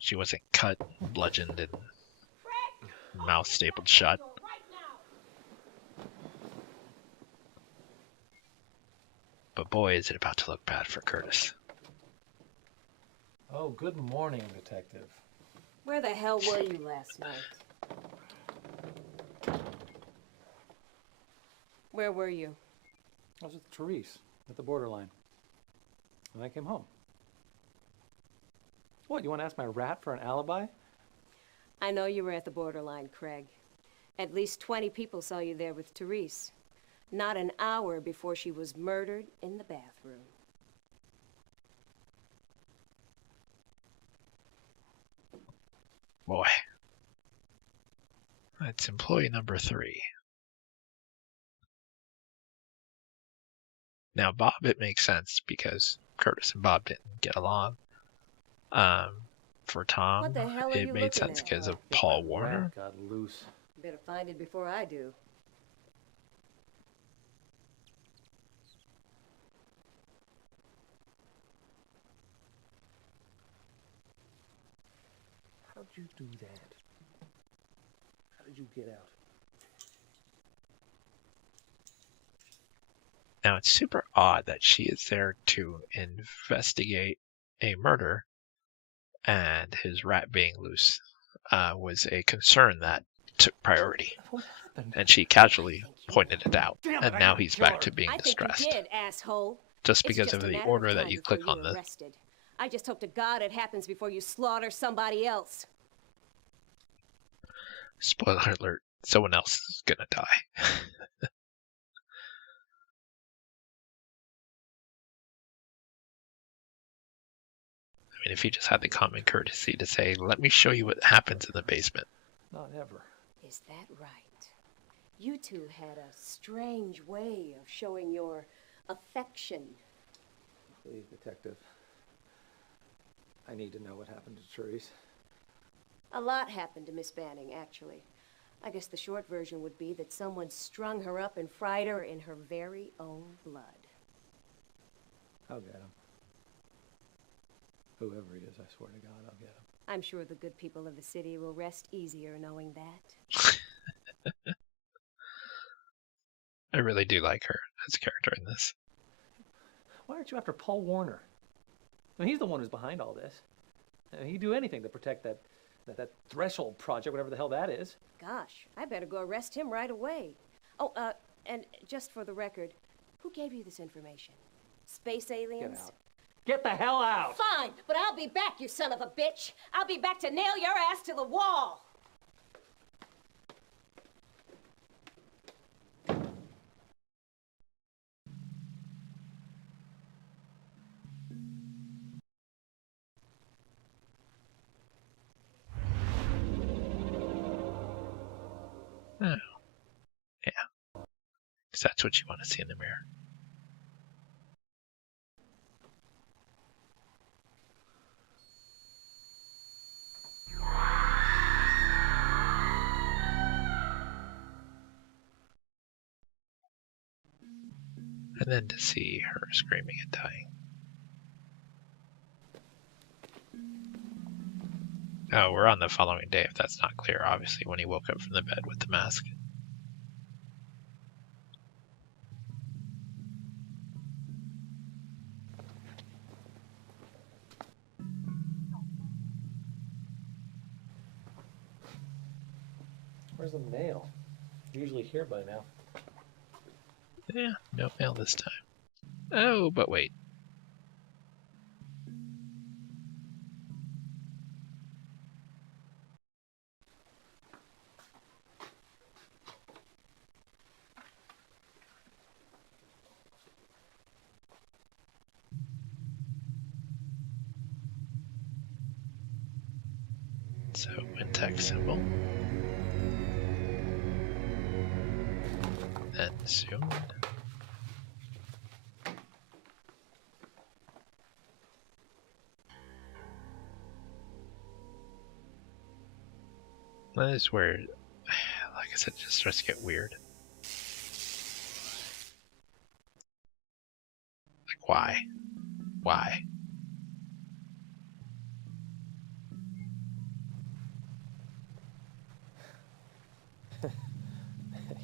she wasn't cut, bludgeoned, and mouth stapled shut. But boy, is it about to look bad for Curtis. Oh, good morning, Detective. Where the hell were you last night? Where were you? I was with Therese at the borderline. And I came home. What, you want to ask my rat for an alibi? I know you were at the borderline, Craig. At least 20 people saw you there with Therese. Not an hour before she was murdered in the bathroom. Boy. That's employee number 3. Now, Bob, it makes sense because Curtis and Bob didn't get along. For Tom, What the hell are it you made looking sense at? because of Guess Paul that Warner. rat got loose. Better find it before I do. How'd you do that? How did you get out? Now, it's super odd that she is there to investigate a murder, and his rat being loose was a concern that took priority. What happened? And she casually pointed it out, Damn it, and I now gotta he's kill back her. to being I think distressed. you did, asshole. Just It's because just of a the matter order of that time you before click on you're the... arrested. I just hope to God it happens before you slaughter somebody else. Spoiler alert, someone else is gonna die. I mean, if he just had the common courtesy to say, let me show you what happens in the basement. Not ever. Is that right? You two had a strange way of showing your affection. Please, Detective. I need to know what happened to Therese. A lot happened to Miss Banning, actually. I guess the short version would be that someone strung her up and fried her in her very own blood. I'll get him. Whoever he is, I swear to God, I'll get him. I'm sure the good people of the city will rest easier knowing that. I really do like her as a character in this. Why aren't you after Paul Warner? I mean, he's the one who's behind all this. I mean, he'd do anything to protect that threshold project, whatever the hell that is. Gosh, I better go arrest him right away. Oh, and just for the record, who gave you this information? Space aliens? Get out. Get the hell out! Fine, but I'll be back, you son of a bitch! I'll be back to nail your ass to the wall! Oh, yeah. Because that's what you want to see in the mirror. And then to see her screaming and dying. Oh, we're on the following day, if that's not clear, obviously, when he woke up from the bed with the mask. Where's the mail? Usually here by now. Yeah, no mail this time. Oh, but wait. So, in-text symbol. Then zoom. That is where, like I said, it just starts to get weird. Like, why? Why?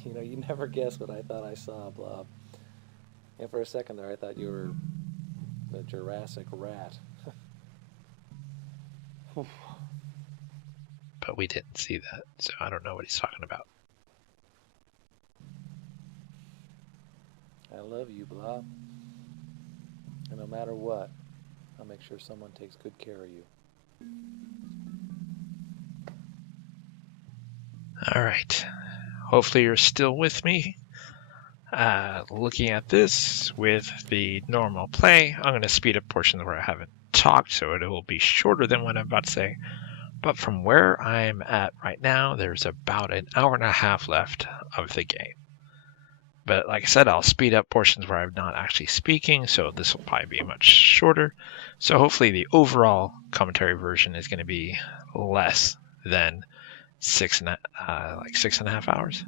You know, you never guess what I thought I saw, Blob. And for a second there, I thought you were the Jurassic rat. But we didn't see that, so I don't know what he's talking about. I love you, Blob. And no matter what, I'll make sure someone takes good care of you. All right. Hopefully you're still with me. Looking at this with the normal play, I'm going to speed up portions where I haven't talked, so it will be shorter than what I'm about to say. But from where I'm at right now, there's about an hour and a half left of the game. But like I said, I'll speed up portions where I'm not actually speaking, so this will probably be much shorter. So hopefully the overall commentary version is going to be less than 6.5 hours.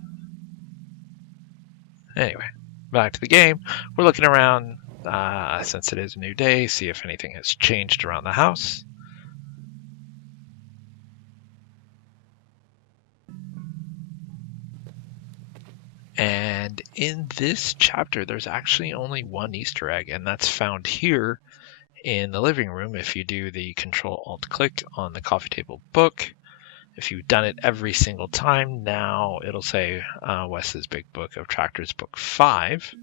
Anyway, back to the game. We're looking around, since it is a new day, see if anything has changed around the house. And in this chapter, there's actually only one Easter egg, and that's found here in the living room. If you do the Control-Alt-Click on the coffee table book, if you've done it every single time, now it'll say Wes's Big Book of Tractors, Book 5.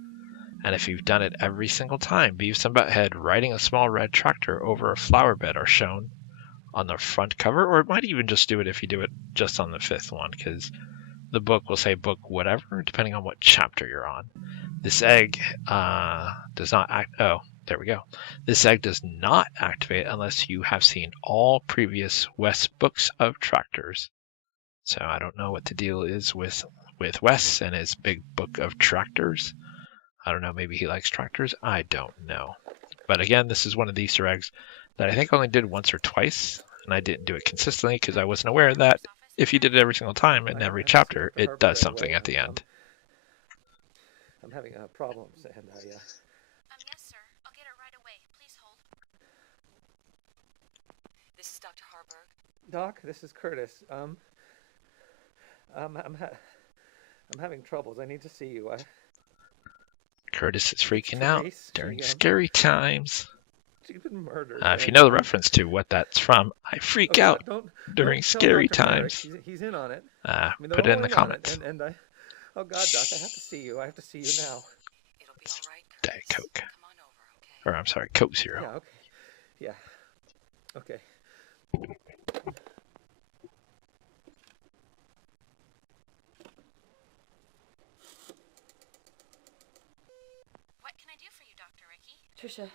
And if you've done it every single time, Beavis and Butthead riding a small red tractor over a flower bed are shown on the front cover, or it might even just do it if you do it just on the 5th one, because the book will say book whatever, depending on what chapter you're on. This egg does not act. Oh, there we go. This egg does not activate unless you have seen all previous Wes books of tractors. So I don't know what the deal is with Wes and his Big Book of Tractors. I don't know, maybe he likes tractors. I don't know. But again, this is one of the Easter eggs that I think I only did once or twice, and I didn't do it consistently because I wasn't aware that if you did it every single time in every chapter, it does something at the end. I'm having problems, and yes, sir. I'll get her right away. Please hold. This is Dr. Harburg. Doc, this is Curtis. I'm having troubles. I need to see you. Curtis is freaking out Trace, during she, scary times. She's been murdered. If you know the reference to what that's from, I freak out during don't tell scary Dr. Merrick. times. He's in on it. Put it in the comments. Oh God, Doc, I have to see you. I have to see you now. It'll be all right, Curtis. Diet Coke. Come on over, okay? Or I'm sorry, Coke Zero. Yeah, okay. Yeah. Okay. What can I do for you, Dr. Ricky? Tricia,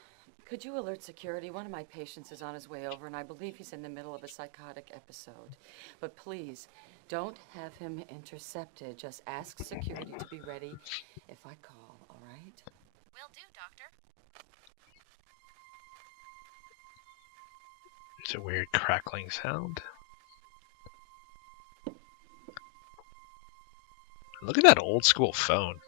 could you alert security? One of my patients is on his way over, and I believe he's in the middle of a psychotic episode. But please, don't have him intercepted. Just ask security to be ready if I call, all right? Will do, Doctor. There's a weird crackling sound. Look at that old school phone.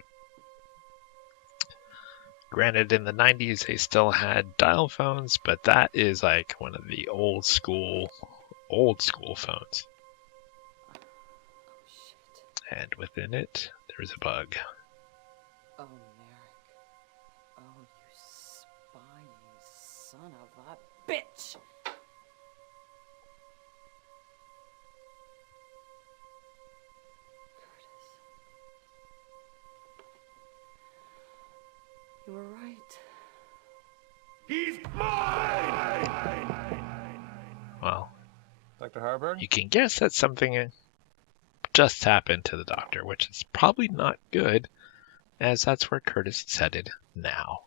Granted, in the 90s, they still had dial phones, but that is like one of the old school phones. Oh, shit. And within it, there's a bug. Oh, Merrick. Oh, you spying son of a bitch! You were right. He's mine! Well, Dr. Harburg? you can guess that something just happened to the doctor, which is probably not good, as that's where Curtis is headed now.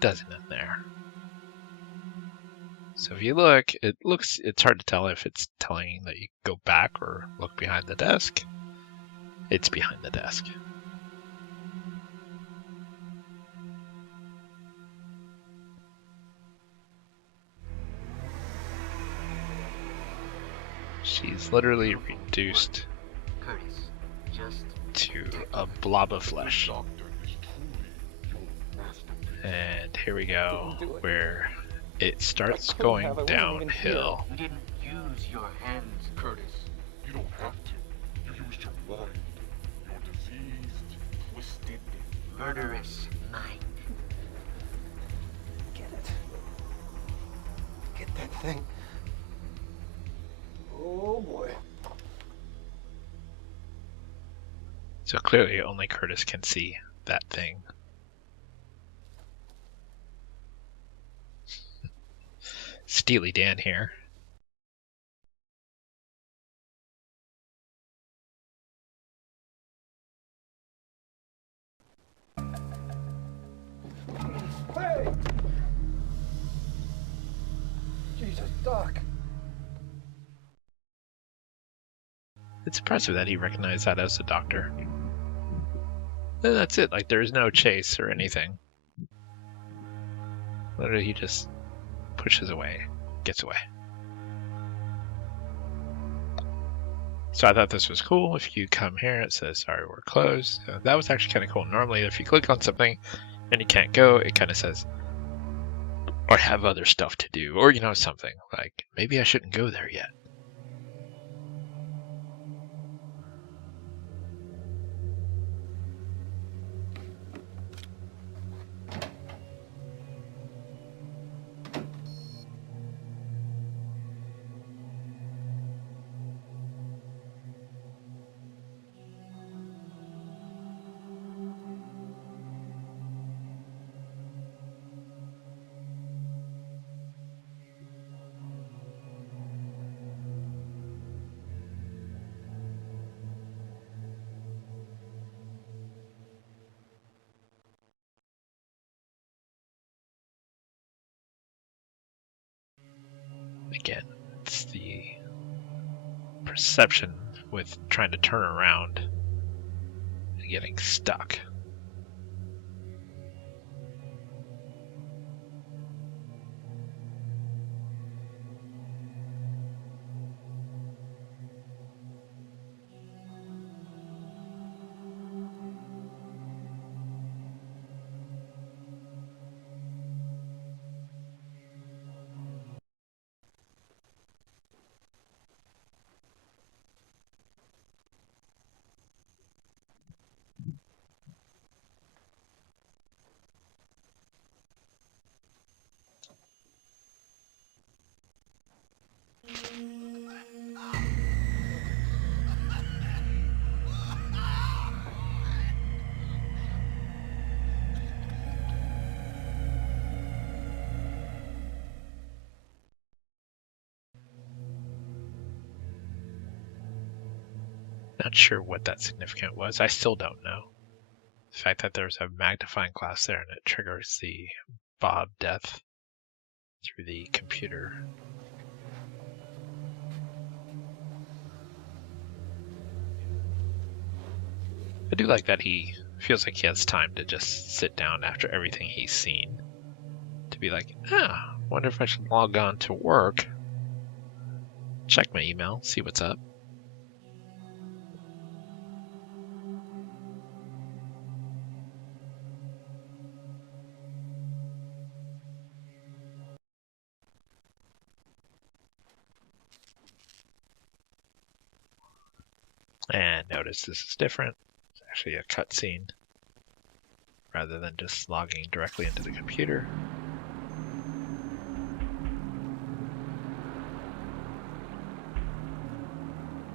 doesn't in there. So if you look, it's hard to tell if it's telling that you go back or look behind the desk. It's behind the desk. She's literally reduced Curtis, just to a blob of flesh. And here we go, where it starts going downhill. you didn't use your hands, Curtis. You don't have to. You used your mind. Your diseased, twisted, Murderous mind. Get it. Get that thing. Oh boy. So clearly only Curtis can see that thing. Steely Dan here. Hey! Jesus, Doc. It's impressive that he recognized that as the doctor. And that's it, like there's no chase or anything. Literally he just pushes away, gets away. So I thought this was cool. If you come here, it says, sorry, we're closed. So that was actually kind of cool. Normally, if you click on something and you can't go, it kind of says, or have other stuff to do, or, you know, something like, maybe I shouldn't go there yet. Again, it's the perception with trying to turn around and getting stuck. Not sure what that significant was. I still don't know. The fact that there's a magnifying glass there and it triggers the Bob death through the computer. I do like that he feels like he has time to just sit down after everything he's seen to be like, wonder if I should log on to work, check my email, see what's up. And notice this is different. It's actually a cutscene rather than just logging directly into the computer.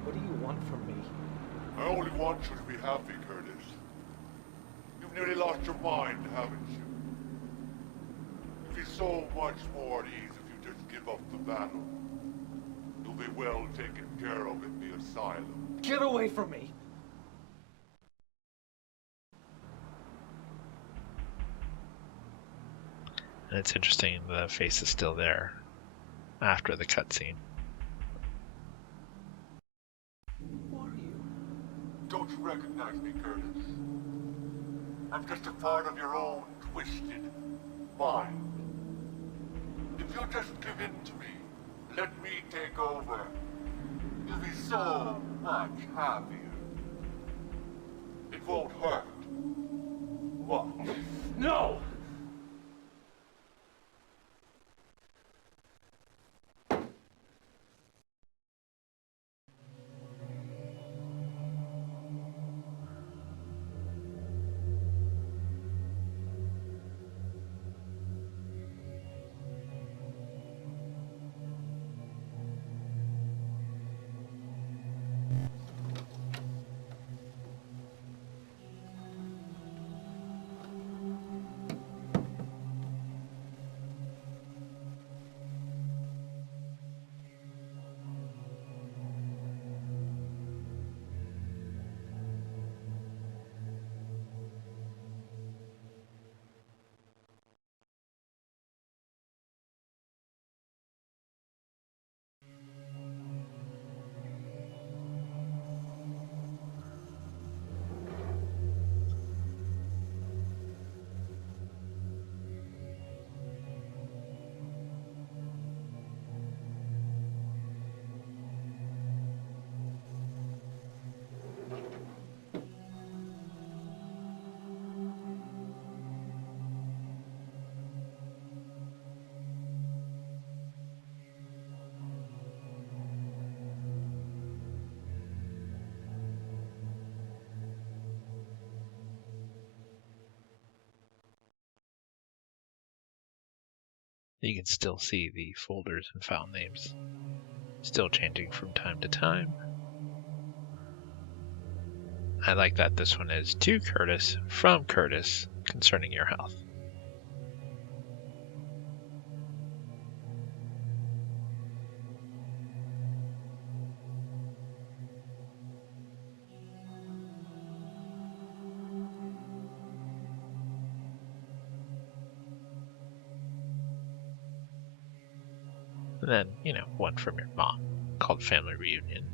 What do you want from me? I only want you to be happy, Curtis. You've nearly lost your mind, haven't you? You'd be so much more at ease if you just give up the battle. You'll be well taken care of in the asylum. Get away from me! And it's interesting the face is still there after the cutscene. Who are you? Don't you recognize me, Curtis? I'm just a part of your own twisted mind. If you'll just give in to me, let me take over, you'll be so much happier. It won't hurt. What? No! You can still see the folders and file names, still changing from time to time. I like that this one is to Curtis, from Curtis, concerning your health. And then, one from your mom, called Family Reunion.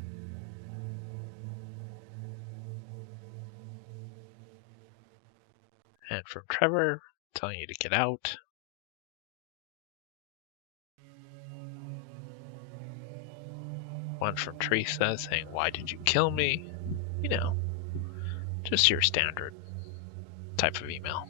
And from Trevor, telling you to get out. One from Teresa saying, "Why did you kill me?" Just your standard type of email.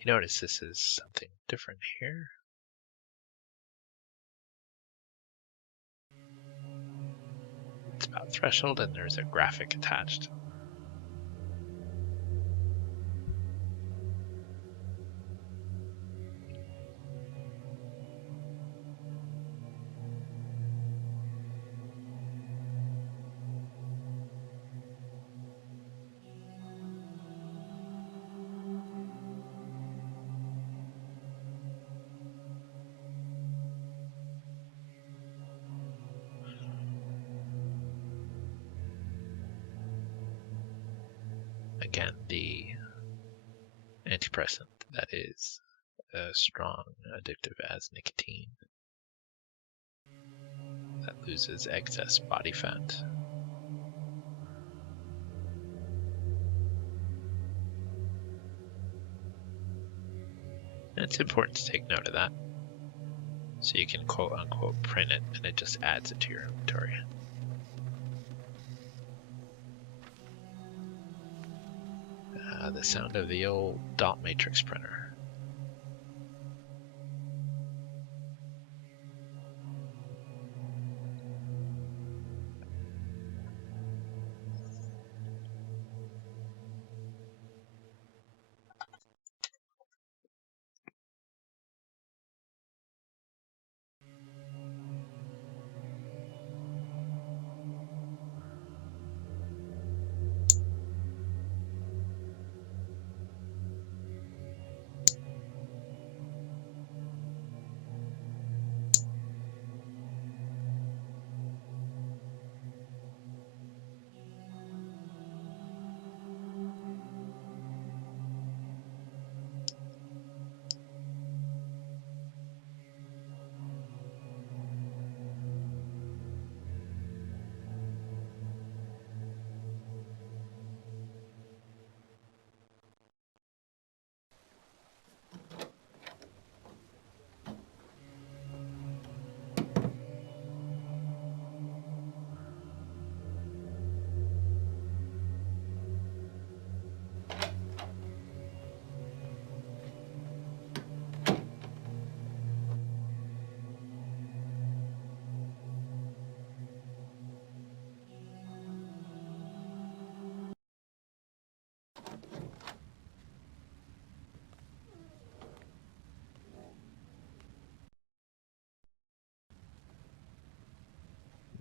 You notice this is something different here. It's about threshold and there's a graphic attached. Again, the antidepressant that is as strong addictive as nicotine that loses excess body fat. And it's important to take note of that, so you can quote unquote print it and it just adds it to your inventory. The sound of the old dot matrix printer.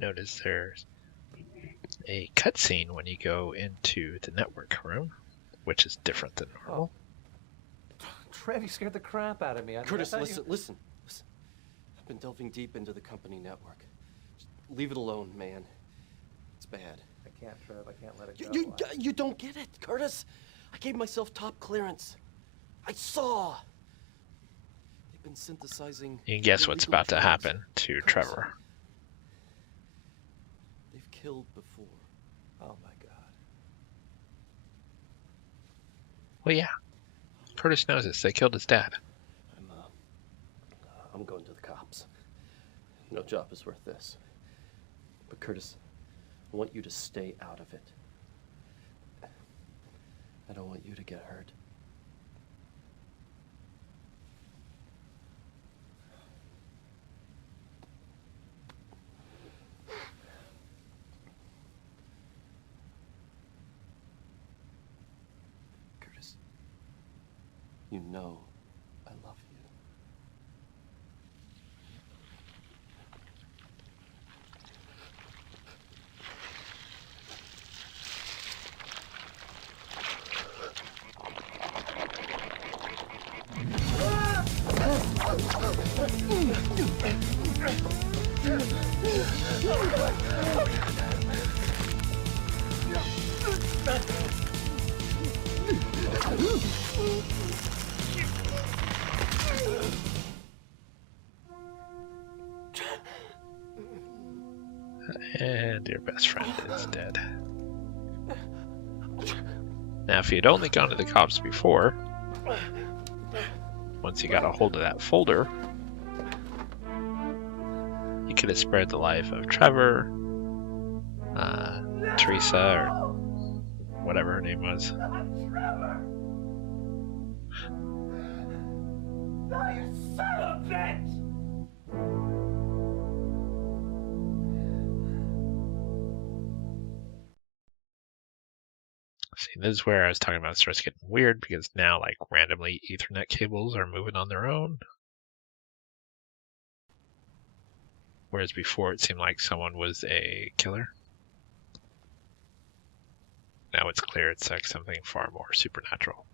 notice there's a cutscene when you go into the network room, which is different than normal. Trev, you scared the crap out of me. Curtis, listen. I've been delving deep into the company network. Just leave it alone, man. It's bad. I can't, Trev. I can't let it go. You don't get it, Curtis. I gave myself top clearance. I saw. They've been synthesizing. You can guess what's about to happen to Curtis. Trevor. They've killed before. Oh my God. Well, yeah. Curtis knows this. They killed his dad. I'm going to the cops. No job is worth this. But Curtis, I want you to stay out of it. I don't want you to get hurt. Curtis, you know I love you. And your best friend is dead. Now, if you'd only gone to the cops before, once you got a hold of that folder, you could have spared the life of Trevor, Teresa, or whatever her name was. Trevor! No, you son of a bitch! See, this is where I was talking about it starts getting weird, because now, like, randomly Ethernet cables are moving on their own. Whereas before it seemed like someone was a killer. Now it's clear it's like something far more supernatural.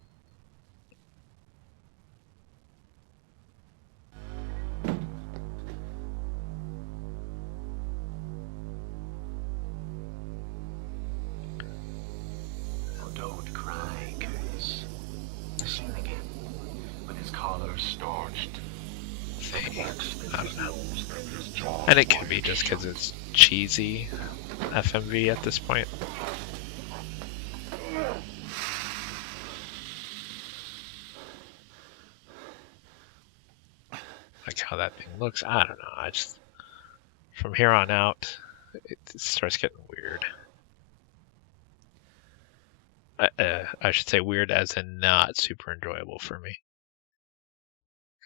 Oh, don't cry, Curtis. Listen again. With his collar starched. See, I don't know. And it could be just because it's cheesy FMV at this point. Like how that thing looks, I don't know. I just, from here on out, it starts getting weird. I should say weird as in not super enjoyable for me.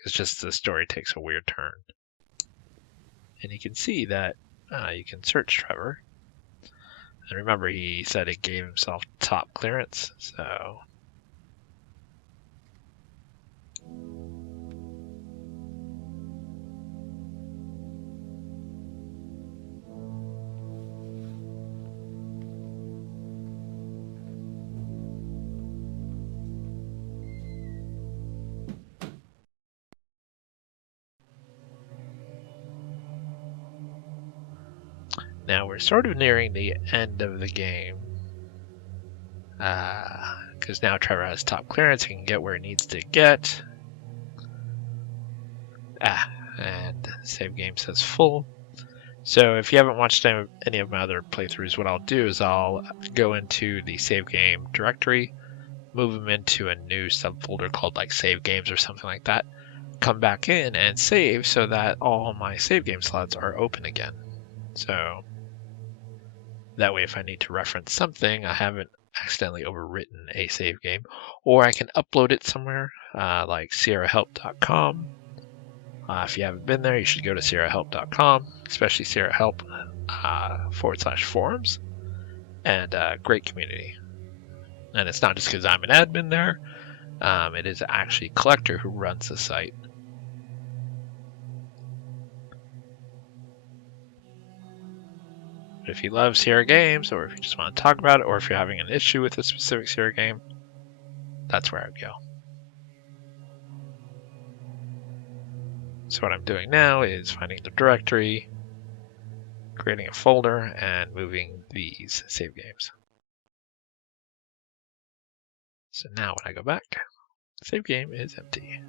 It's just the story takes a weird turn. And you can see that you can search Trevor. And remember, he said it gave himself top clearance, so... Now we're sort of nearing the end of the game. Because now Trevor has top clearance, he can get where he needs to get. And save game says full. So if you haven't watched any of my other playthroughs, what I'll do is I'll go into the save game directory, move them into a new subfolder called like save games or something like that, come back in and save so that all my save game slots are open again. So that way if I need to reference something, I haven't accidentally overwritten a save game, or I can upload it somewhere like SierraHelp.com. If you haven't been there, you should go to SierraHelp.com, especially SierraHelp /forums, and great community. And it's not just because I'm an admin there, it is actually Collector who runs the site. But if you love Sierra games, or if you just want to talk about it, or if you're having an issue with a specific Sierra game, that's where I would go. So what I'm doing now is finding the directory, creating a folder, and moving these save games. So now when I go back, the save game is empty.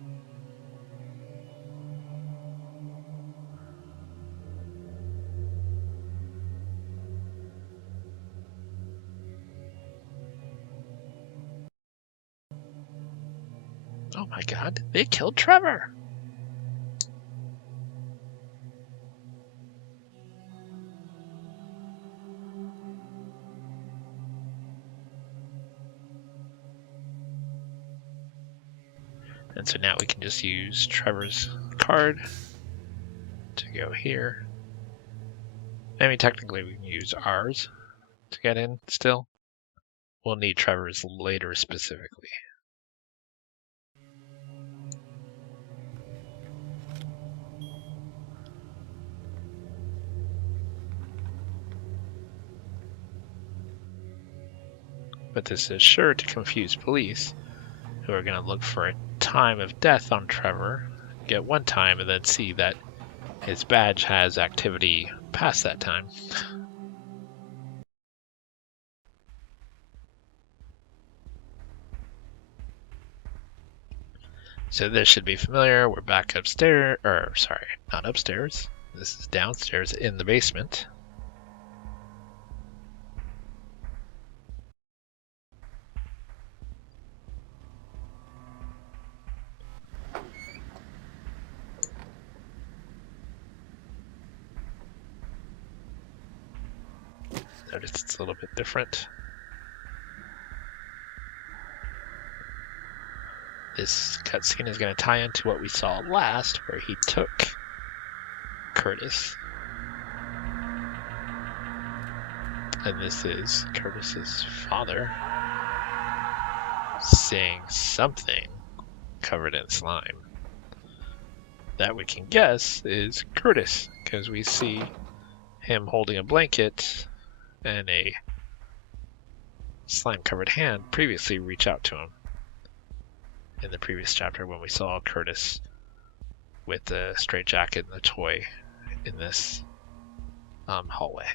Oh my god, they killed Trevor! And so now we can just use Trevor's card to go here. I mean, technically we can use ours to get in still. We'll need Trevor's later specifically. But this is sure to confuse police, who are going to look for a time of death on Trevor, get one time, and then see that his badge has activity past that time. So this should be familiar. We're back upstairs, or sorry, not upstairs. This is downstairs in the basement. Notice it's a little bit different. This cutscene is going to tie into what we saw last, where he took Curtis. And this is Curtis's father saying something covered in slime. That we can guess is Curtis, because we see him holding a blanket and a slime-covered hand previously reach out to him in the previous chapter when we saw Curtis with the straitjacket and the toy in this hallway.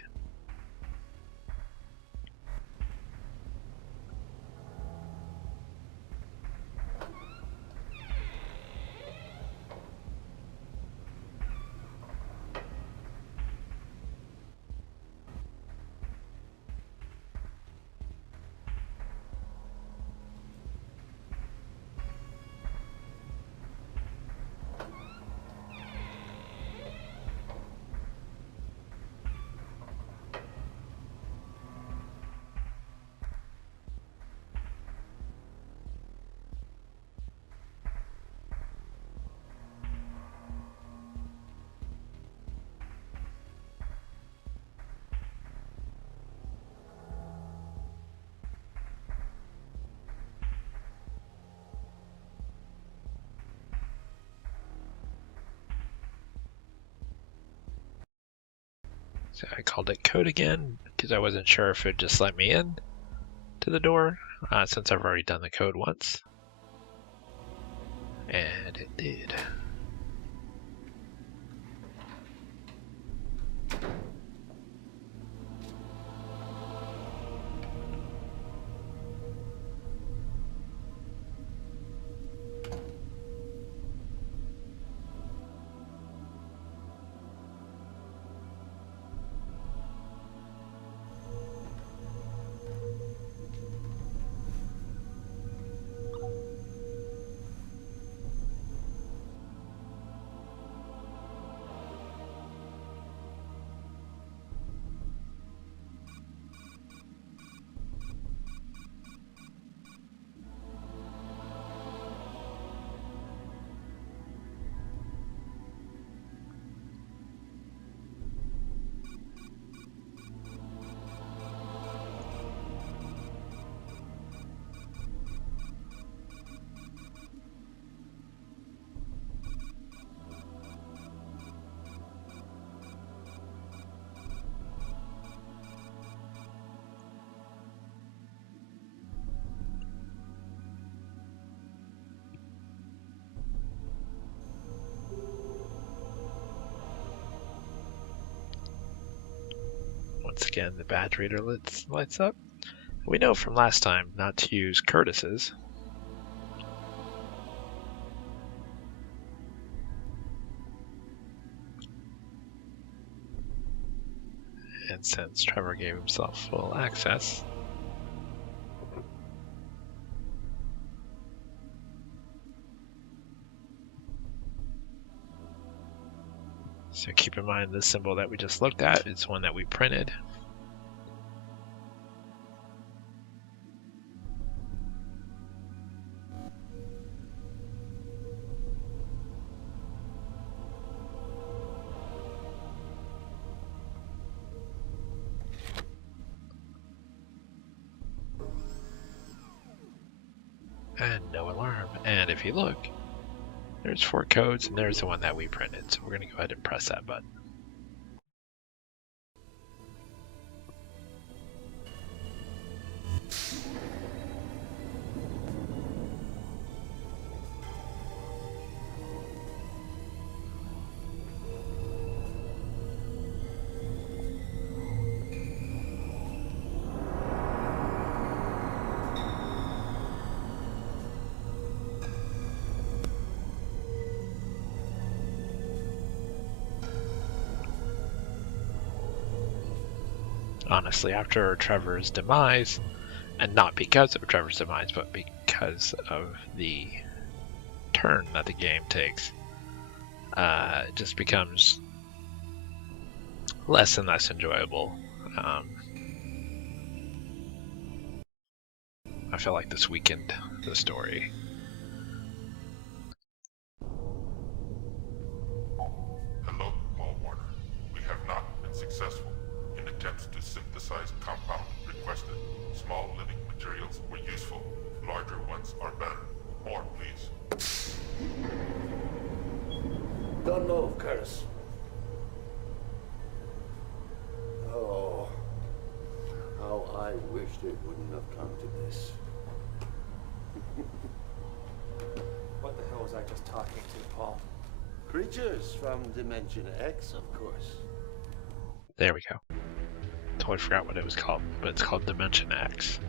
So I called it code again because I wasn't sure if it'd just let me in to the door since I've already done the code once. And it did. once again, the badge reader lights up. We know from last time not to use Curtis's. And since Trevor gave himself full access, so keep in mind the symbol that we just looked at is one that we printed. And no alarm. And if you look, there's 4 codes, and there's the one that we printed. So we're going to go ahead and press that button. Honestly, after Trevor's demise, and not because of Trevor's demise, but because of the turn that the game takes, it just becomes less and less enjoyable. I feel like this weakened the story. Hello, Paul Warner. We have not been successful in attempts to synthesize compound requested. Small living materials were useful. Larger ones are better. More, please. Don't move, Curtis. Oh, how I wished it wouldn't have come to this. What the hell was I just talking to, Paul? Creatures from Dimension X, of course. There we go. Totally forgot what it was called, but it's called Dimension X.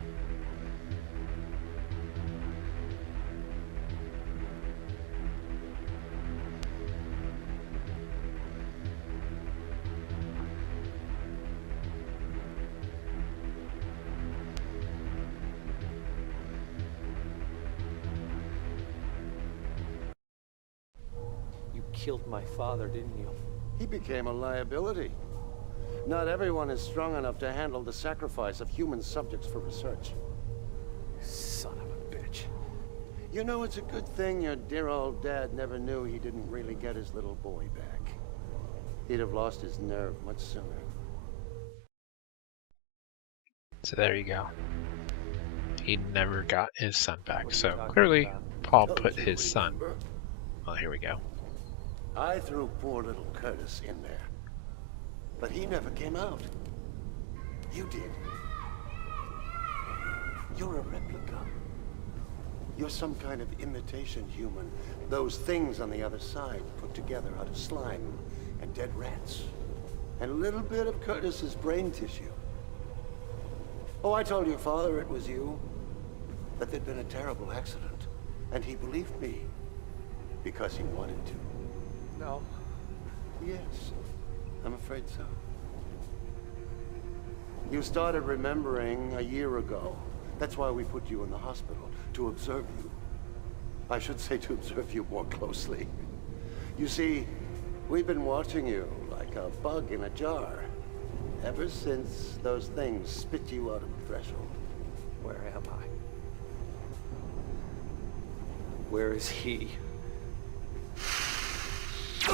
You killed my father, didn't you? He became a liability. Not everyone is strong enough to handle the sacrifice of human subjects for research. Son of a bitch. You know, it's a good thing your dear old dad never knew he didn't really get his little boy back. He'd have lost his nerve much sooner. So there you go. He never got his son back. What are you So talking clearly, about? Paul Don't put you his son. remember? Well, here we go. I threw poor little Curtis in there. But he never came out. You did. You're a replica. You're some kind of imitation human. Those things on the other side put together out of slime and dead rats. And a little bit of Curtis's brain tissue. Oh, I told your father it was you. That there'd been a terrible accident. And he believed me. Because he wanted to. No. Yes, I'm afraid so. You started remembering a year ago. That's why we put you in the hospital, to observe you. I should say to observe you more closely. You see, we've been watching you like a bug in a jar, ever since those things spit you out of the threshold. Where am I? Where is he? Do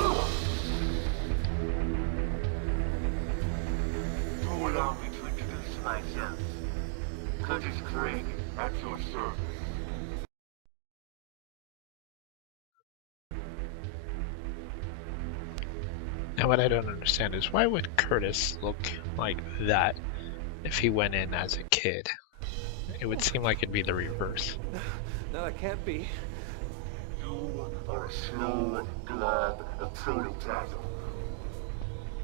allow me to introduce myself. Curtis Craig, at your service. Now what I don't understand is why would Curtis look like that if he went in as a kid? It would seem like it'd be the reverse. No, it can't be. You are a slow glob of protoplasm.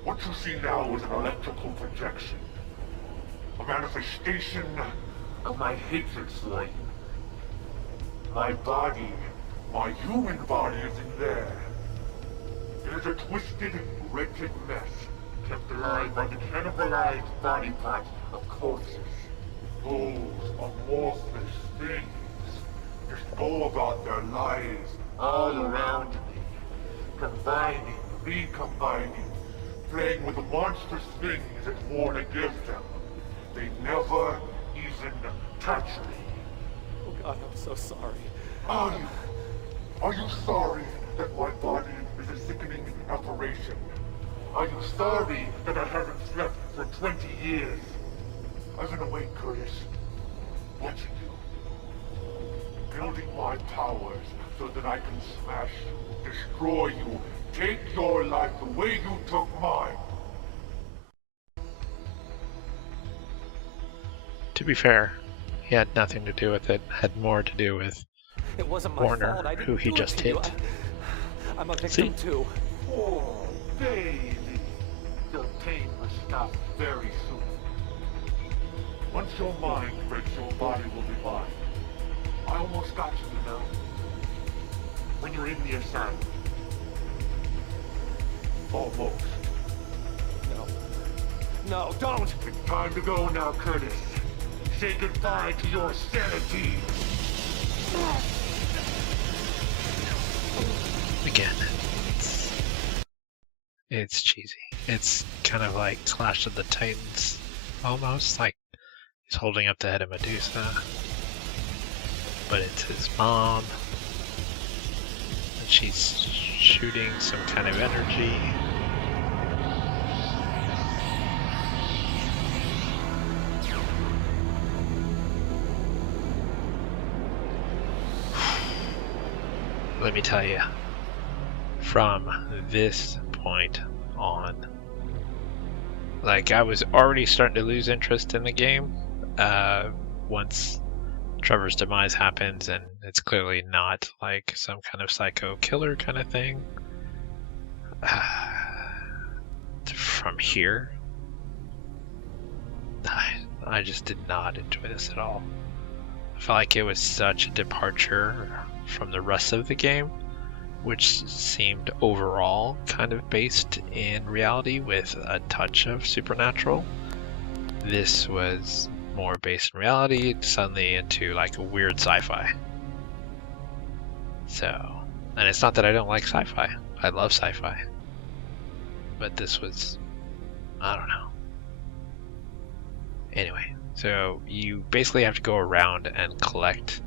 What you see now is an electrical projection manifestation of my hatred for you. My body, my human body isn't there. It is a twisted, wretched mess, kept alive by the cannibalized body parts of corpses. Those amorphous things just go about their lives all around me, combining, recombining, playing with the monstrous things that war to give them. They never even touch me. Oh God, I'm so sorry. Are you? Are you sorry that my body is a sickening aberration? Are you sorry that I haven't slept for 20 years? I've been awake, Curtis, watching you, building my powers so that I can smash you, destroy you, take your life the way you took mine. To be fair, he had nothing to do with it. Had more to do with It wasn't my Warner, fault. I didn't who he do it just to you. hit. I'm a victim See? too. Oh, baby. Your pain will stop very soon. Once your mind breaks, your body will be mine. I almost got you, you know. When you're in the asylum. Almost. No, don't! It's time to go now, Curtis. Say goodbye to your sanity. Again, it's cheesy. It's kind of like Clash of the Titans, almost. Like he's holding up the head of Medusa, but it's his mom, and she's shooting some kind of energy. Let me tell you, from this point on, like I was already starting to lose interest in the game once Trevor's demise happens, and it's clearly not like some kind of psycho killer kind of thing. From here, I just did not enjoy this at all. I felt like it was such a departure from the rest of the game, which seemed overall kind of based in reality with a touch of supernatural. This was more based in reality, suddenly into like a weird sci-fi. So, and it's not that I don't like sci-fi. I love sci-fi. But this was, I don't know. Anyway, so you basically have to go around and collect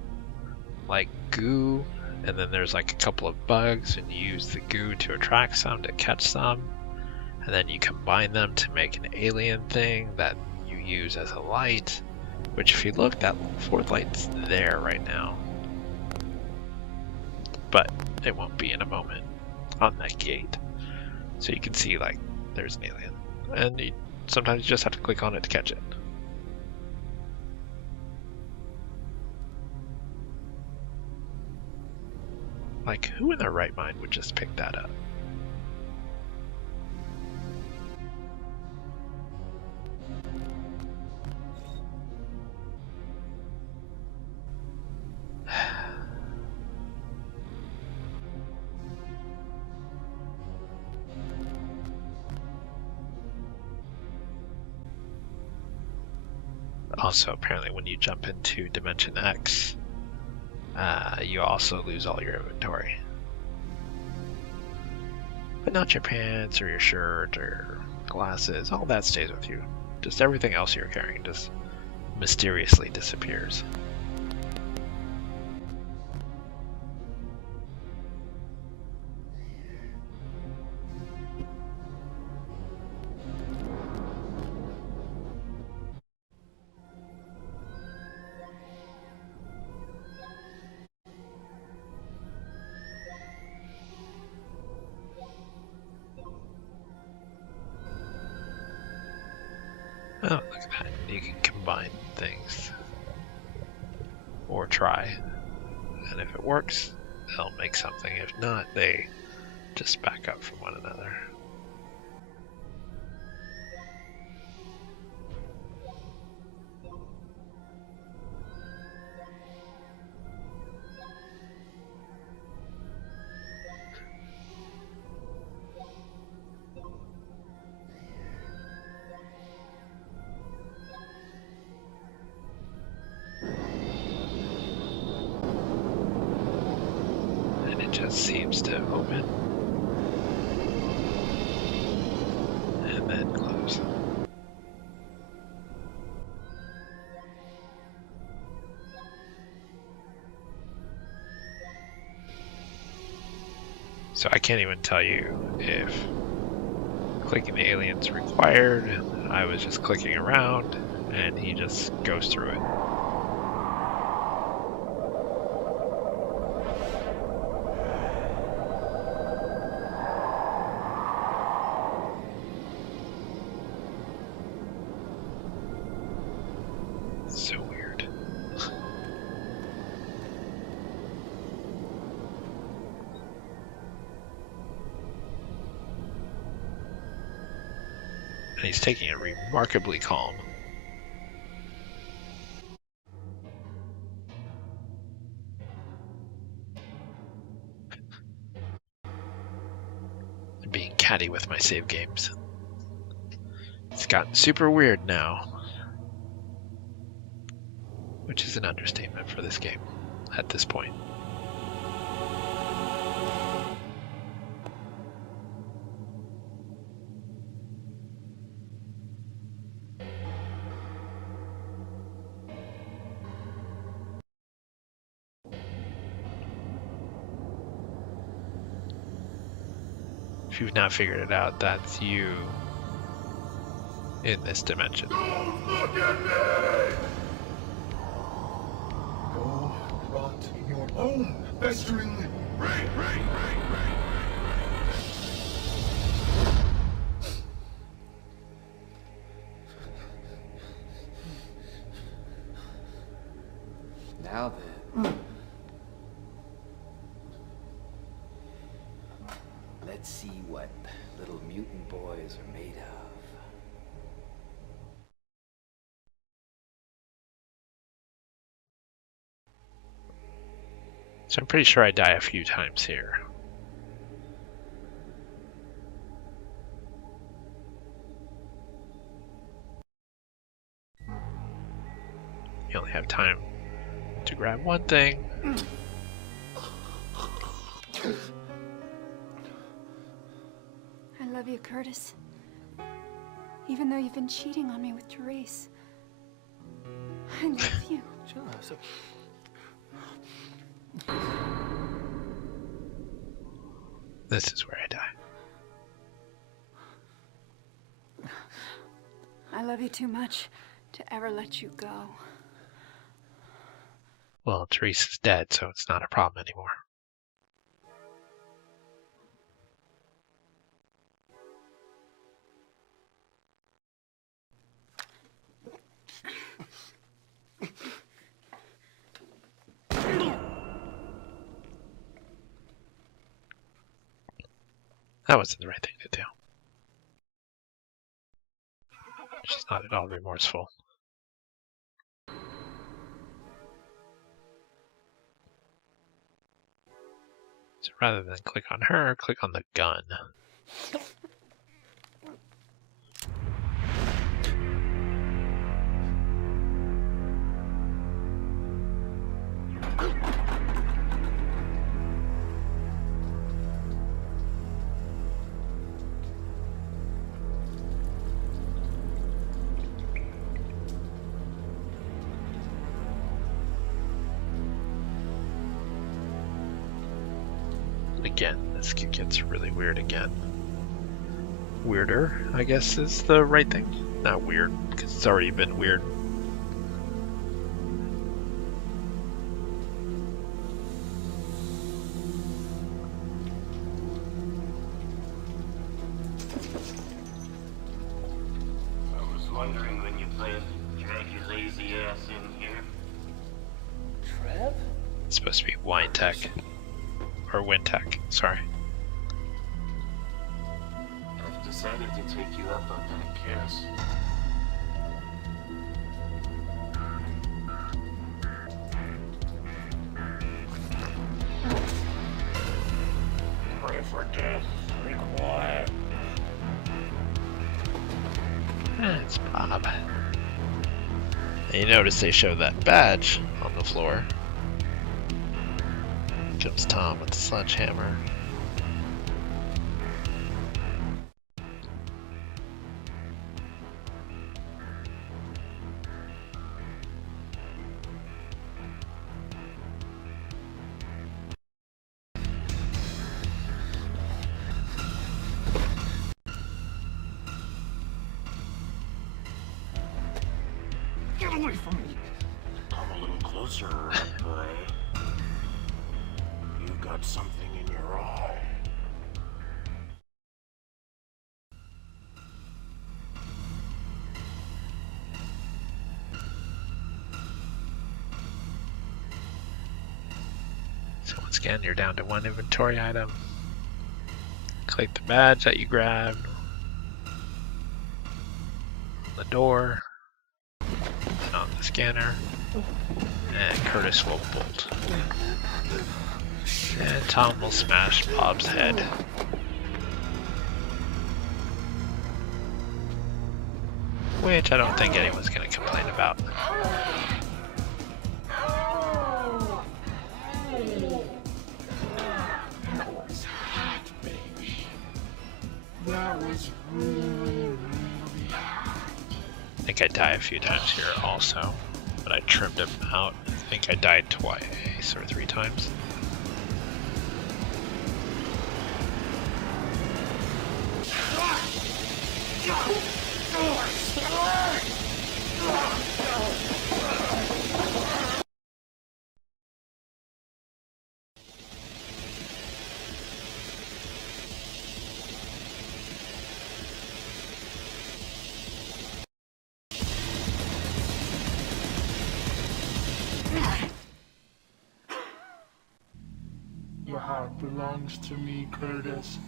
like goo, and then there's like a couple of bugs, and you use the goo to attract some, to catch some, and then you combine them to make an alien thing that you use as a light, which if you look, that fourth light's there right now. But it won't be in a moment on that gate. So you can see like there's an alien, and sometimes you just have to click on it to catch it. Like, who in their right mind would just pick that up? Also, apparently when you jump into Dimension X, you also lose all your inventory. But not your pants or your shirt or glasses, all that stays with you. Just everything else you're carrying just mysteriously disappears. Oh, look at that. You can combine things. Or try. And if it works, they'll make something. If not, they just back up from one another. just seems to open and then close. So I can't even tell you if clicking the alien's required. I was just clicking around and he just goes through it. So weird. And he's taking it remarkably calm. I'm being catty with my save games. It's gotten super weird now. Which is an understatement for this game at this point. If you've not figured it out, that's you in this dimension. Don't look at me! Go rot in your own festering. Ring. Now then. Let's see what little mutant boys are made of. So I'm pretty sure I die a few times here. You only have time to grab one thing. I love you, Curtis. Even though you've been cheating on me with Therese. I love you. This is where I die. I love you too much to ever let you go. Well, Therese is dead, so it's not a problem anymore. That wasn't the right thing to do. She's not at all remorseful. So rather than click on her, click on the gun. Again, this gets really weird again. Weirder, I guess, is the right thing. Not weird, because it's already been weird. I was wondering when you plan to drag your lazy ass in here. Trev? It's supposed to be Wine Tech. Or Wintech, sorry. I've decided to take you up on that, Cass. Pray for death. Be quiet. It's Bob. And you notice they show that badge on the floor. Comes Tom with the sledgehammer. Get away from me! Come a little closer, red boy. You've got something in your eye. So once again, you're down to one inventory item. Click the badge that you grabbed on the door, and on the scanner, and Curtis will bolt. And Tom will smash Bob's head. Which I don't think anyone's going to complain about. That was really I think I die a few times here also, but I trimmed him out. I think I died twice or 3 times. Your heart belongs to me, Curtis.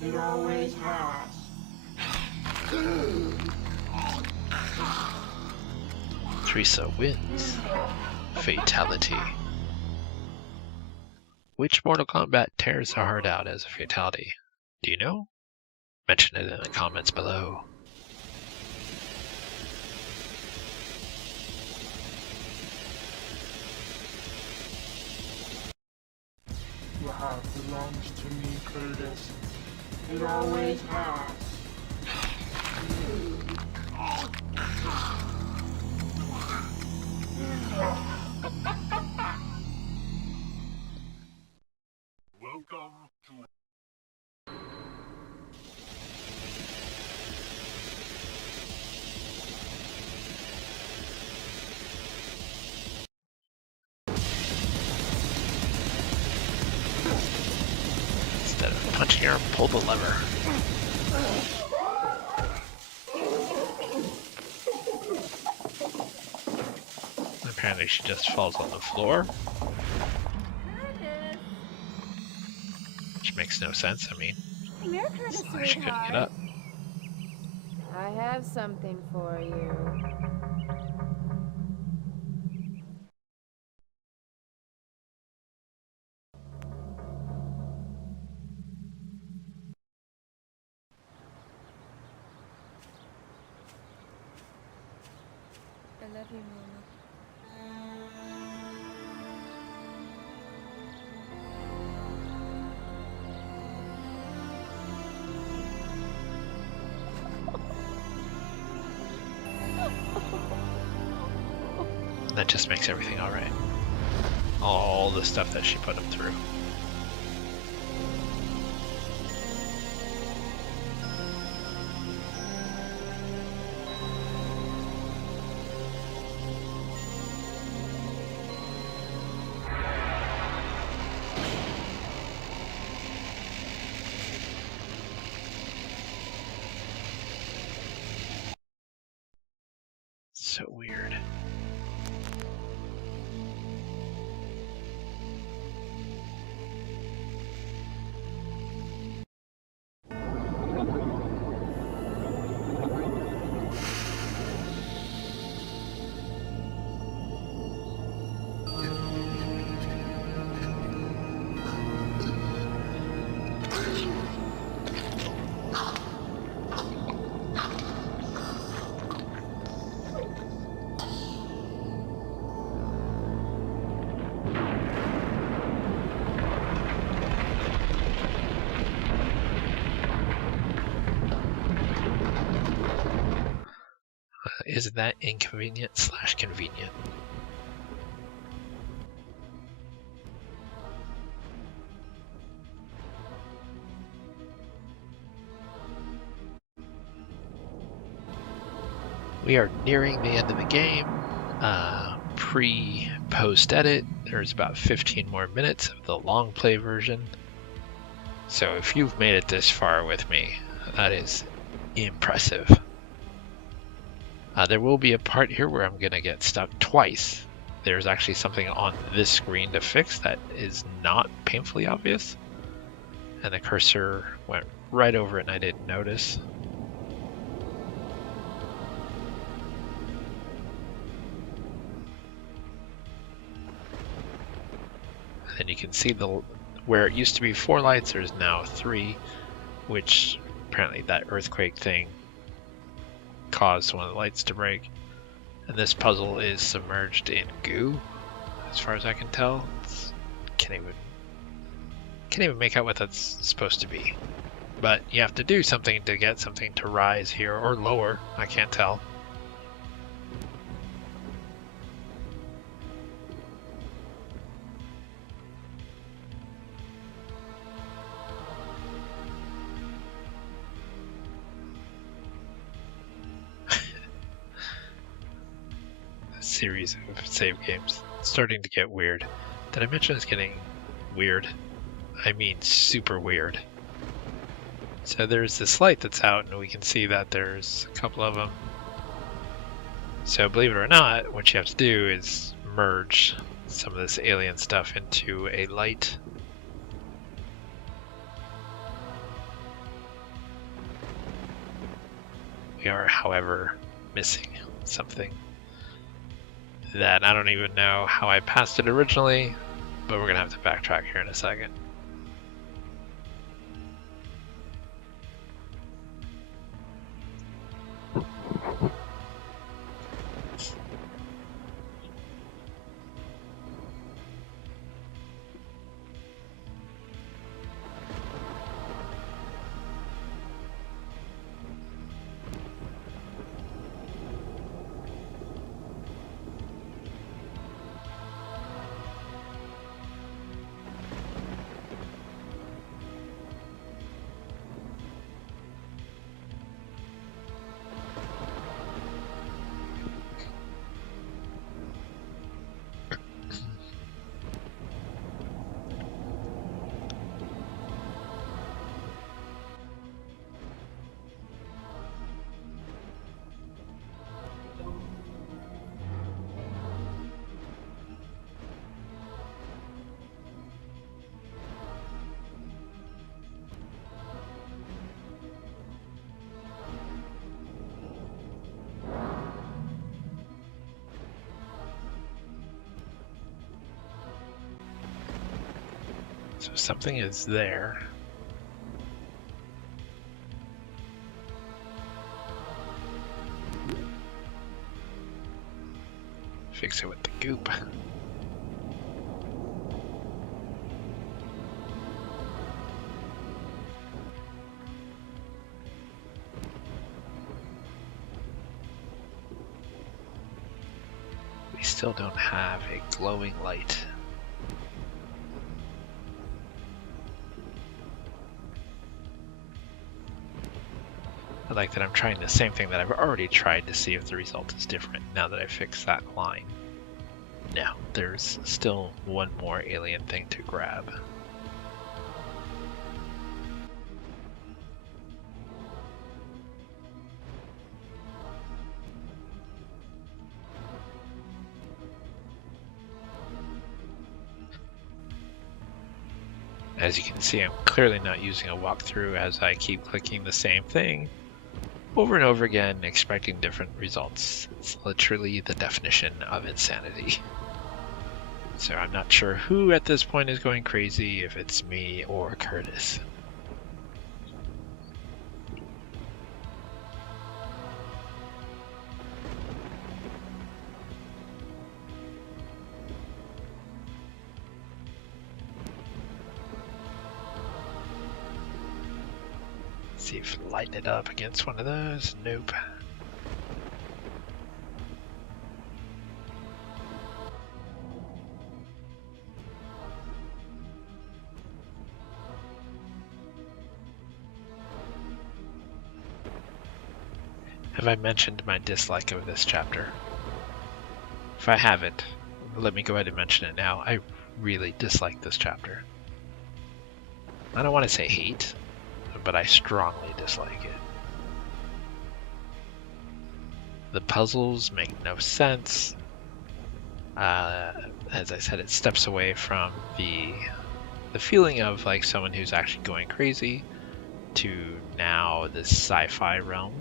It always has. Teresa wins. Fatality. Which Mortal Kombat tears the heart out as a fatality? Do you know? Mention it in the comments below. Your heart belongs to me, Curtis. It always has. Welcome to... Instead of punching her, pull the lever. Apparently she just falls on the floor. Which makes no sense, I mean. Come here, Curtis, It's not like she couldn't get up. I have something for you. I love you, Mama. That just makes everything alright. All the stuff that she put him through. So weird. isn't that inconvenient slash convenient? We are nearing the end of the game. Pre-post edit, there's about 15 more minutes of the long play version. So if you've made it this far with me, that is impressive. There will be a part here where I'm gonna get stuck twice. There's actually something on this screen to fix that is not painfully obvious. And the cursor went right over it and I didn't notice. And you can see where it used to be 4 lights, there's now 3, which apparently that earthquake thing caused one of the lights to break. And this puzzle is submerged in goo, as far as I can tell. Can't even make out what that's supposed to be. But you have to do something to get something to rise here, or lower, I can't tell. Series of save games. It's starting to get weird. Did I mention it's getting weird? I mean super weird. So there's this light that's out and we can see that there's a couple of them. So believe it or not, what you have to do is merge some of this alien stuff into a light. We are, however, missing something that I don't even know how I passed it originally, but we're gonna have to backtrack here in a second. So something is there. Fix it with the goop. We still don't have a glowing light. I like that I'm trying the same thing that I've already tried to see if the result is different now that I fixed that line. No, there's still one more alien thing to grab. As you can see, I'm clearly not using a walkthrough as I keep clicking the same thing over and over again, expecting different results. It's literally the definition of insanity. So I'm not sure who at this point is going crazy, if it's me or Curtis. See if lighting it up against one of those. Nope. Have I mentioned my dislike of this chapter? If I haven't, let me go ahead and mention it now. I really dislike this chapter. I don't want to say hate, but I strongly dislike it. The puzzles make no sense. As I said, it steps away from the feeling of like someone who's actually going crazy to now this sci-fi realm.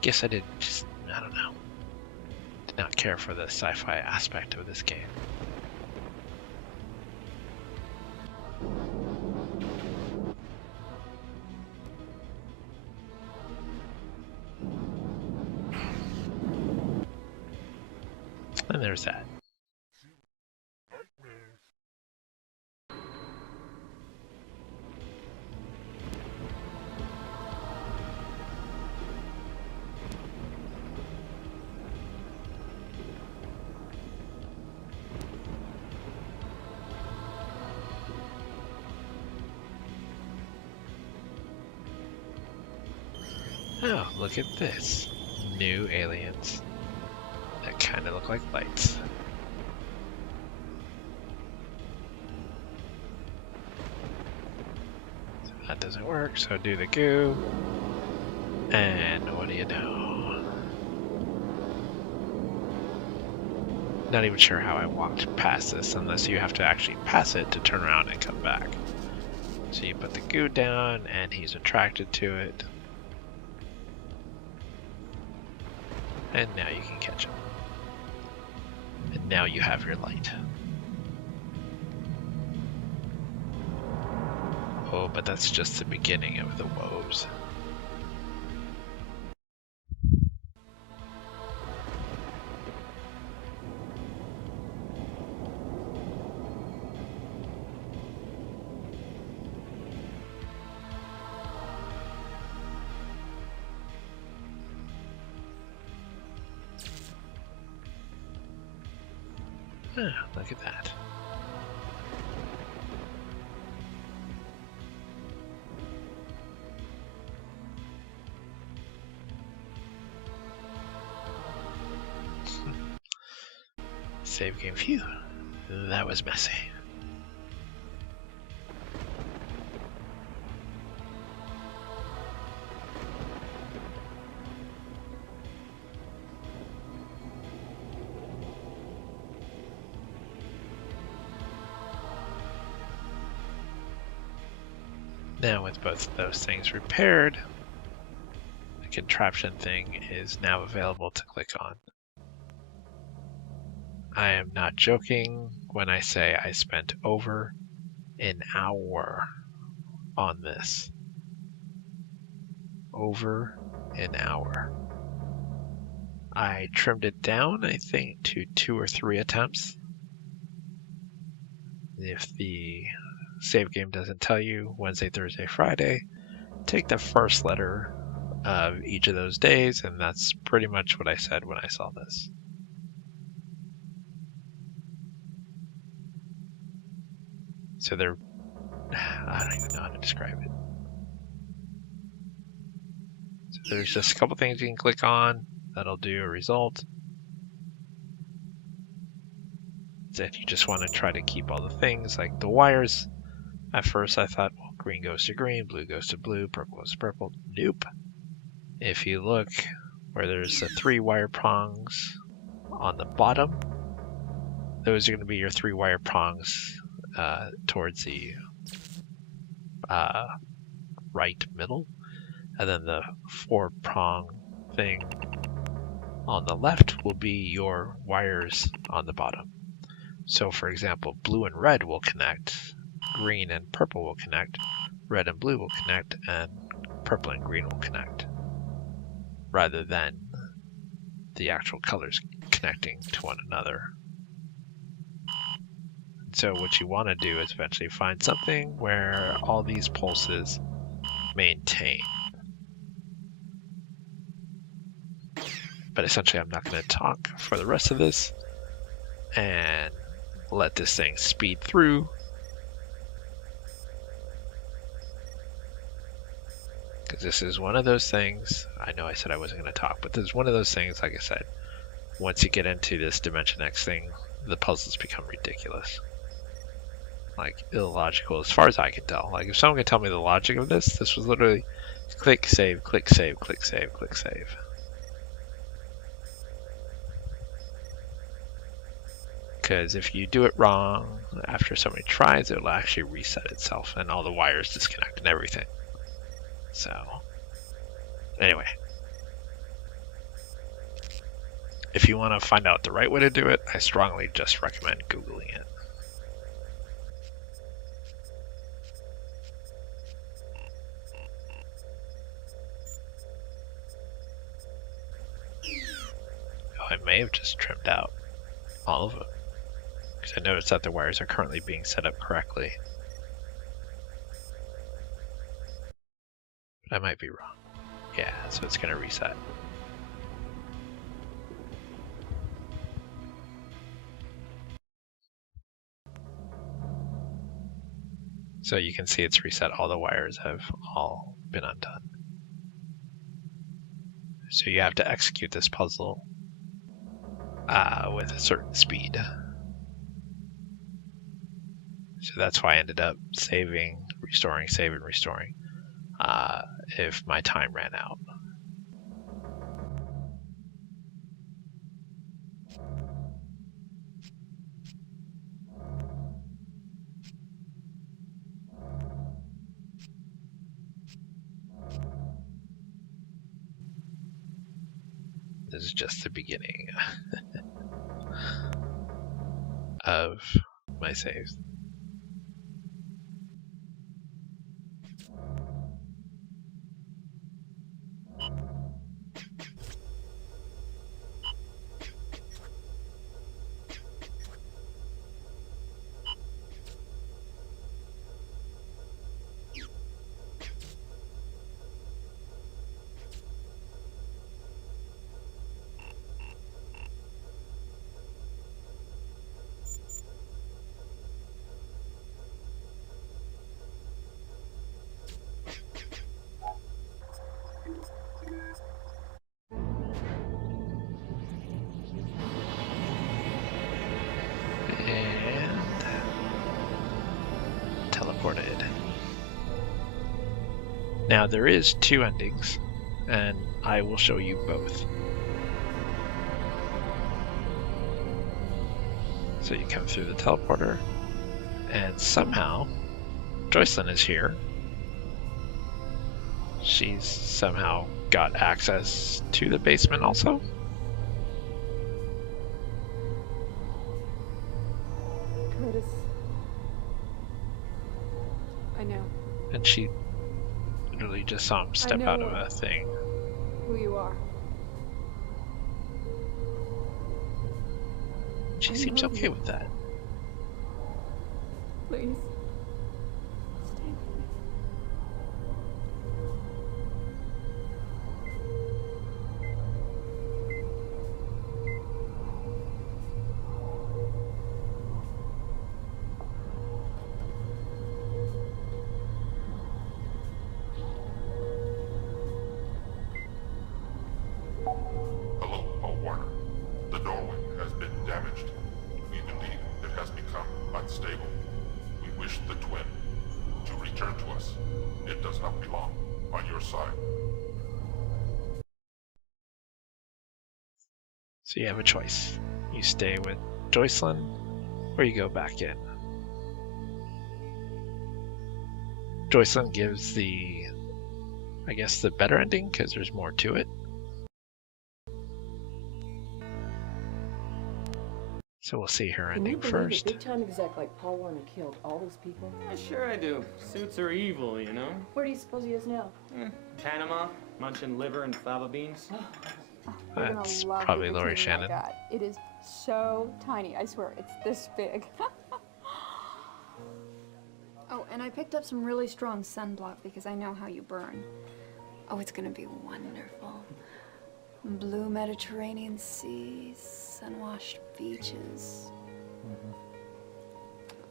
Guess I don't know. Did not care for the sci-fi aspect of this game. And there's that. Oh, look at this. New aliens that kind of look like lights. So that doesn't work, so do the goo. And what do you know? Not even sure how I walked past this unless you have to actually pass it to turn around and come back. So you put the goo down and he's attracted to it. And now you can catch him. And now you have your light. Oh, but that's just the beginning of the woes. Ah, look at that. Save game. Phew. That was messy. Now with both of those things repaired, the contraption thing is now available to click on. I am not joking when I say I spent over an hour on this. Over an hour. I trimmed it down, I think, to 2 or 3 attempts. If the save game doesn't tell you Wednesday, Thursday, Friday, take the first letter of each of those days, and that's pretty much what I said when I saw this. So they're, I don't even know how to describe it. So there's just a couple things you can click on that'll do a result. If you just want to try to keep all the things like the wires, at first I thought, well, green goes to green, blue goes to blue, purple goes to purple. Nope. If you look where there's the 3 wire prongs on the bottom, those are going to be your 3 wire prongs towards the right middle, and then the 4 prong thing on the left will be your wires on the bottom. So for example, blue and red will connect, green and purple will connect, red and blue will connect, and purple and green will connect, rather than the actual colors connecting to one another. So what you want to do is eventually find something where all these pulses maintain. But essentially, I'm not going to talk for the rest of this and let this thing speed through. Because this is one of those things, I know I said I wasn't going to talk, but this is one of those things, like I said, once you get into this Dimension X thing, the puzzles become ridiculous. Like, illogical as far as I can tell. Like, if someone could tell me the logic of this, this was literally click, save, click, save, click, save, click, save. Because if you do it wrong, after somebody tries, it'll actually reset itself and all the wires disconnect and everything. So, anyway. If you want to find out the right way to do it, I strongly just recommend Googling it. Oh, I may have just trimmed out all of them. Because I noticed that the wires are currently being set up correctly. But I might be wrong. Yeah, so it's going to reset. So you can see it's reset. All the wires have all been undone. So you have to execute this puzzle with a certain speed. So that's why I ended up saving, restoring, saving, restoring if my time ran out. This is just the beginning of my saves. Teleported. Now there is 2 endings, and I will show you both. So you come through the teleporter, and somehow Joycelyn is here. She's somehow got access to the basement also. Curtis. I know. And she literally just saw him step out of a thing. Who you are. She seems okay with that. Please. Stay with me. Hello, Paul Warner. The doorway has been damaged. We believe it has become unstable. We wish the twin to return to us. It does not belong on your side. So you have a choice. You stay with Joycelyn, or you go back in. Joycelyn gives the, I guess, the better ending, because there's more to it. So we'll see her ending first. Big time exec like Paul Warner killed all those people? Yeah, sure I do. Suits are evil, you know? Where do you suppose he is now? Panama, munching liver and fava beans. You're gonna That's love probably the Laurie bikini I Shannon. got. It is so tiny. I swear, it's this big. Oh, and I picked up some really strong sunblock because I know how you burn. Oh, it's gonna be wonderful. Blue Mediterranean seas, sun-washed beaches.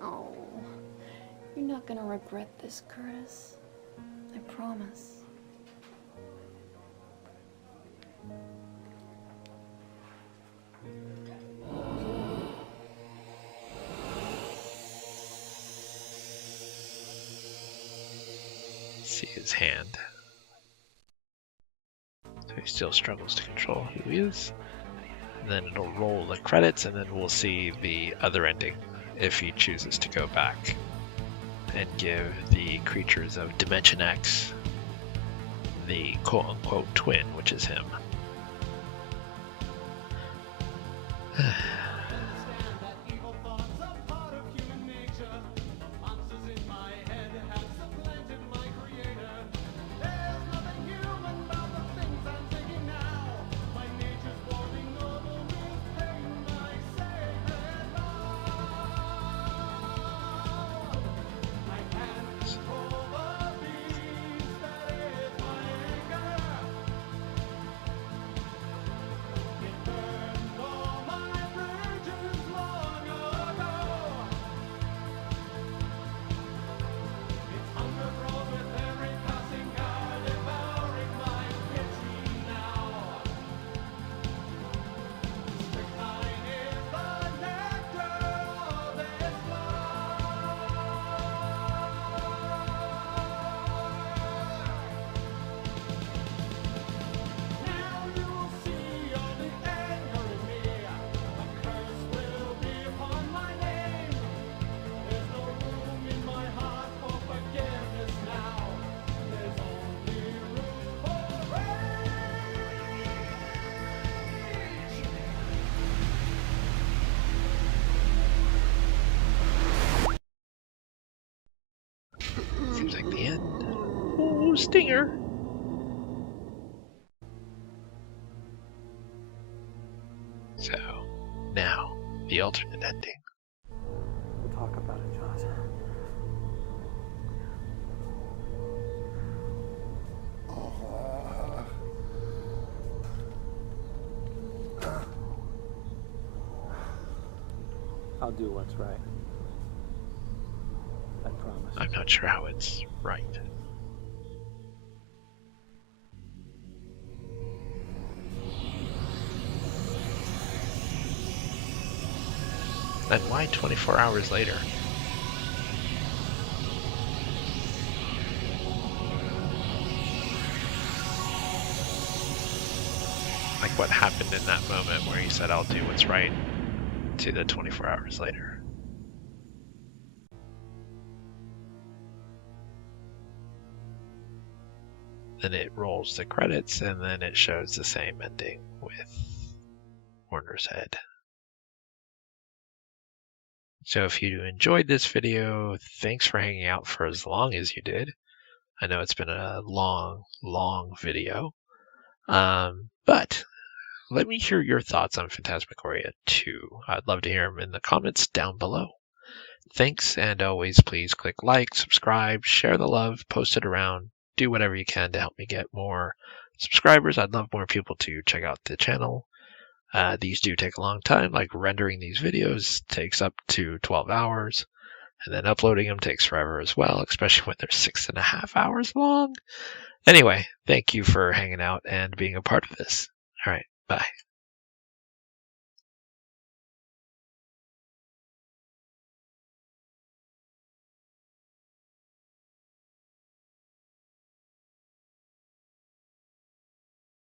Oh, you're not gonna regret this, Curtis. I promise. See his hand. So he still struggles to control who he is. And then it'll roll the credits, and then we'll see the other ending if he chooses to go back and give the creatures of Dimension X the quote-unquote twin, which is him. Seems like the end. Oh, stinger! So, now, the alternate ending. We'll talk about it, Josh. I'll do what's right. I promise. I'm not sure how it's right. Then why 24 hours later? Like what happened in that moment where he said, I'll do what's right, to the 24 hours later. Then it rolls the credits, and then it shows the same ending with Warner's head. So if you enjoyed this video, thanks for hanging out for as long as you did. I know it's been a long, long video. But let me hear your thoughts on Phantasmagoria 2. I'd love to hear them in the comments down below. Thanks, and always please click like, subscribe, share the love, post it around, do whatever you can to help me get more subscribers. I'd love more people to check out the channel. These do take a long time, like rendering these videos takes up to 12 hours, and then uploading them takes forever as well, especially when they're 6.5 hours long. Anyway, thank you for hanging out and being a part of this. All right, bye.